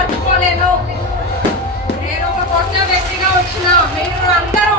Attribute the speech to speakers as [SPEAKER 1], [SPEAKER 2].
[SPEAKER 1] మర్చిపోలేను నేను ఒక కొత్త వ్యక్తిగా వచ్చిన. మీరు అందరూ